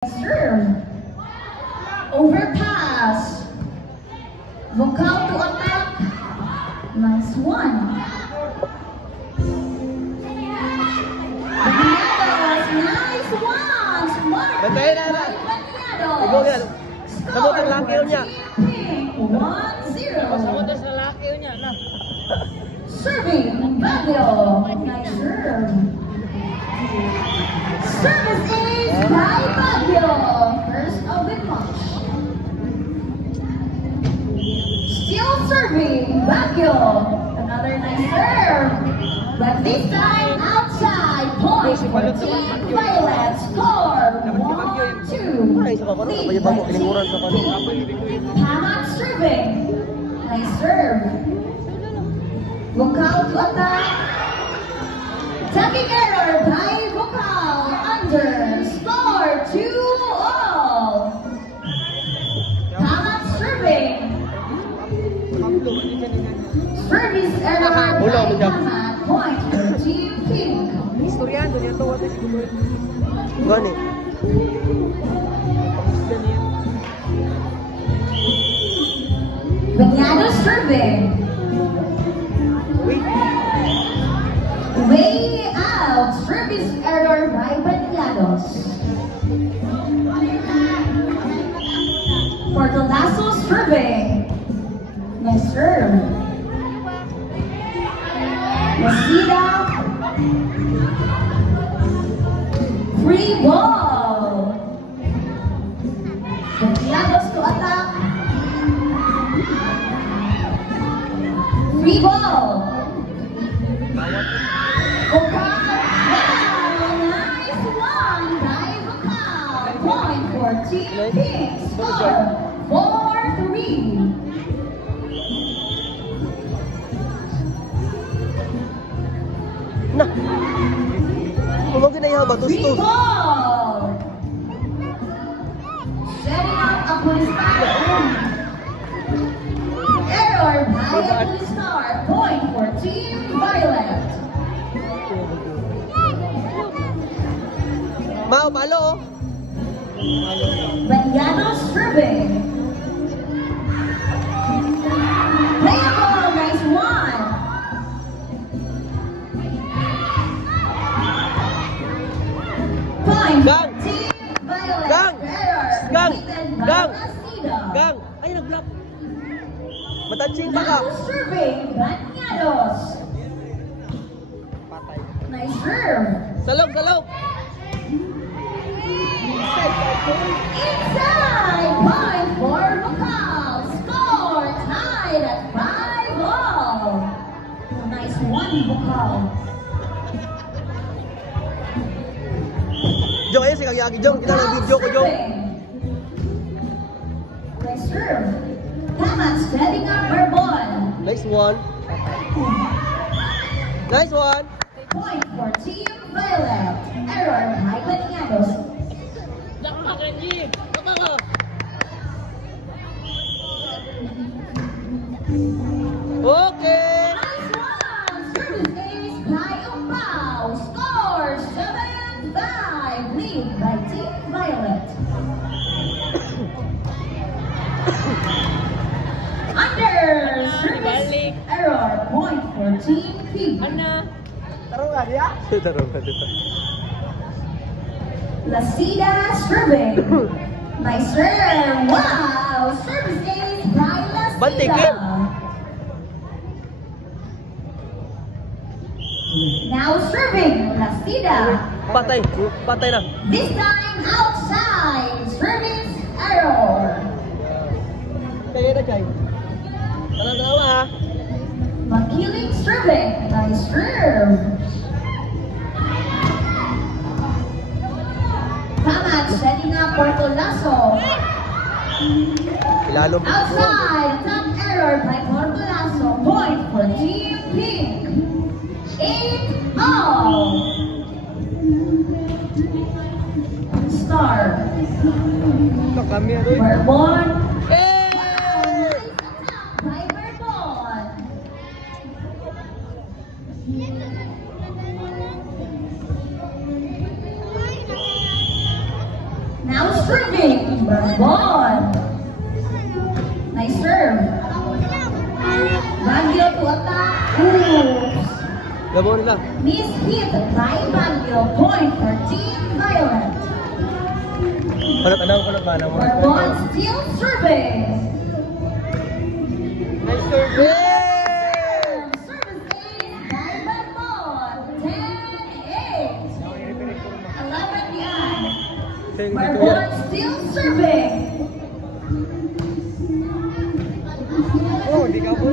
Serve. Overpass. Vocal to attack. Nice one. Nice one. Smart. Bantayin na na. Ikaw yan. Sabutin laki yun niya. 1-0. Sabutin sa laki yun niya. Na. Serving. Baguio. Nice serve. Service is by Baguio. First of the match. Still serving Baguio. Another nice serve. But this time outside. Point for Team Violet. Score 1-2. Lead by Team Pamak serving. Nice serve. Vocal to attack. Taking error by Vocal. Under. Score 2-all. Pamak serving. Service error by Pamak. Point for Team Pink. Historian doon yan to. Gani. Banyado serving. Way out. Service error by Banyados. Portolasso serving. Nice serve. Masida. Free ball. Banyados to attack. Free ball. Vocal. Nice one by Vocal. Point for Team Pink. Score 4-3. Nah. Umag na yung batos Free to. ball. Setting up a police car. Error by a police car. Point for Team Violet. Mau, palo. Banyano serving. Playable, nice one. Point for Gang. Team Violet. Gang. Error. Gang. Beaten by Gang. Masida. Gang. Ay, nag-block. Matansing pa ka. Now serving Banyados. Nice serve. Salog, salog. Inside. Point for Vocal. Score tied at 5-all. Nice one, Vocal. Jong, ayun si Kagyagi. Jong, kita ng video ko, Jong. Nice serve. Pamak setting up her ball. Nice one. Nice one. Point for Team Violet. Error by Banyados. Okay. Nice one. Service ace by Umpao. Score 7-5. Lead by Team Violet. Under service error. Point for Team Pink. Tarong nga dia. Tarong nga dito. Lasida serving. Nice serve. Wow. Service ace by Lasida. Bantingin. Now serving Lasida. Patay. Patay na. This time outside. Service error. Kaya na, Chay. Tara-tara ha. Makiling serving. Nice serve. Pamak setting up Portolasso. Ilalong. Outside. Top error by Portolasso. Point for Team Pink. 8-all. Star. Kami ano yun. Bourbon. Hey! Nice attack by Bourbon. Now serving. Barbon. Nice serve. Baguio to attack. Oops. Labaw nila. Miss hit by Baguio. Point for Team Violet. Anong mo? Barbon still serving. Nice serve. Service ace by Barbon. 10-8. 11 yan. Barbon still serving. Oh, di ka po.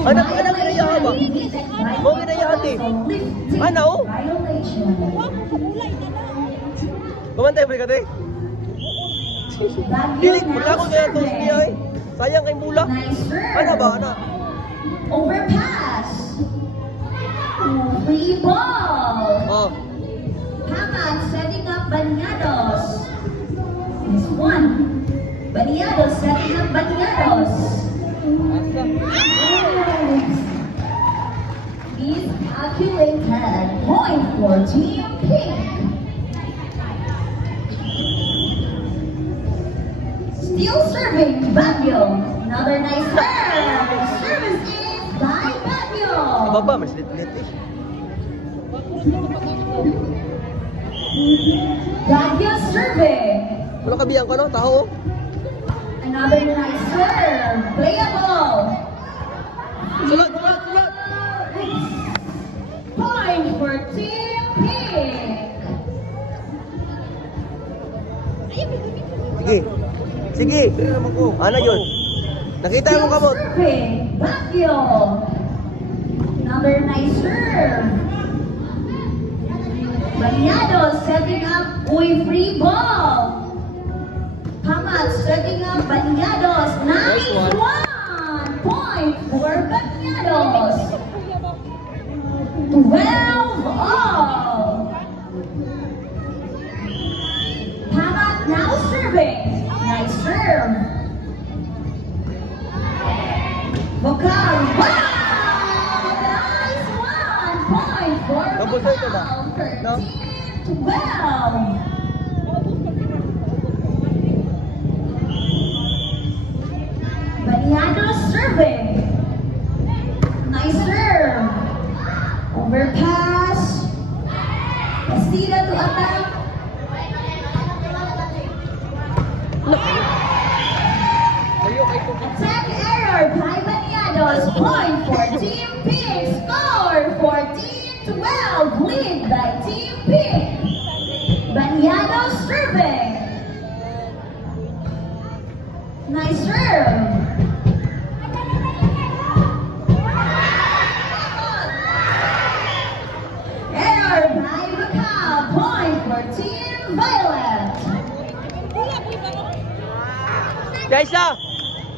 Ano kinaya ba? Mo kinaya ate. Ano? Kumantay ba ka te? Dili, wala ko kaya to niya eh. Sayang kay mula. Ano ba, ana? Overpass. Free ball. Oh. Haman setting up Baniados. This one. Baniados setting up Baniados. Miscalculated. Point for Team Pink. Still serving Baguio. Another nice serve. Service is by Baguio. Baba, mas lit-lit eh. Baguio serving. Wala kabiyang ko no, taho. Another nice serve. Playable. Sulat. Point for Team Pink. Sige. Ano yun? Nakita mo kamot? Serving Baguio. Another nice serve. Baniados setting up free ball. Hamat setting up Baniados. Nice one. Point for Baniados. 12 all. Hamat now serving. Nice serve. Bokal. Wow! Nice one. Point for Nabusay ka ba? Bokal. No? 13-12. Baniados serving. Nice serve. Overpass. Castilla to attack. Attack error by Baniados. Point for Team Pink. Score 14-12. Lead by Team Pink. Baniados serving. Nice serve. Error by Bacau. Point for Team Violet. Jaisa!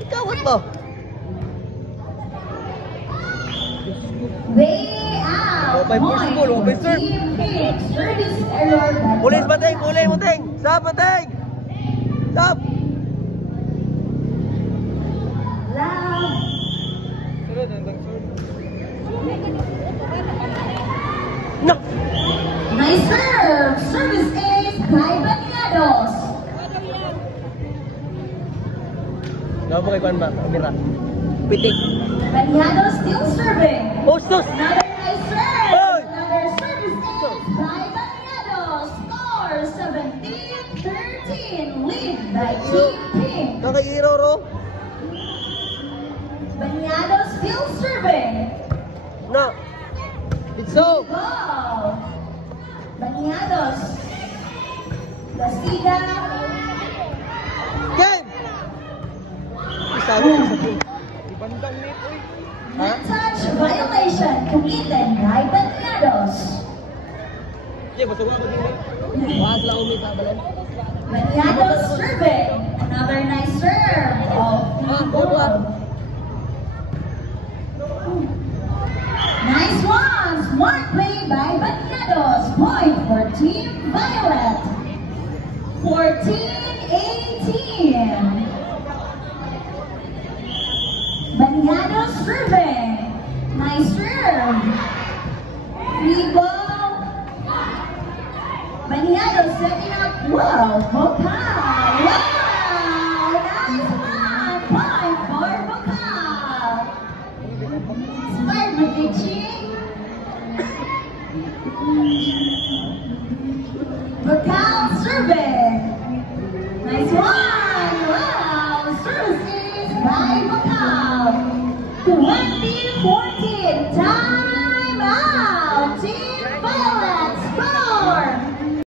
Ikaw mo? Way out. Oh, by first Point goal, oh, by for serve. Team Pink. Service error by Pulis bateng! Stop bateng! Stop! Love. No! Nice serve. Service ace by Baniados. Gawin mo kay Juan ba? Mira. Pitik. Baniados still serving. Postos! Another nice serve. Oy! Another service ace by Baniados. Score 17-13. Lead by Team Pink. Kakairo ro. Baniados still serving. No. It's so. Ball. Baniados. Castilla. Game! Isabi ko sa team. Ibandang net, oy. Touch violation committed by Baniados. Sige, basuwa ko din eh. Wahas lang umita balan. Baniados serving. Another nice serve. Nice one. Smart play by Baniados. Point for Team Violet. 14-18. Baniados serving. Nice serve. Free ball. Baniado setting up well. Vocal. Wow! Nice one! Point for Vocal. Smart Medici. Vocal serving. Nice one! Wow! Services by Vocal. 2014. Time out. Team Violet.